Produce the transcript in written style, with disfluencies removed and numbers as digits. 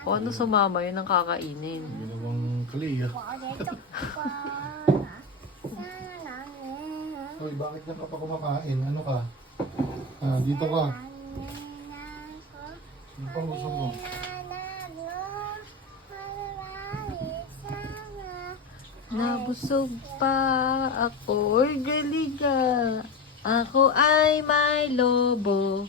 O ano sumama, yun ang kakainin. Ginawang kaliya. Hoy, bakit na ka pa kumakain? Ano ka? Dito ka. Ano pang gusto mo? Nabusog pa ako, galing ka. Ako ay may lobo.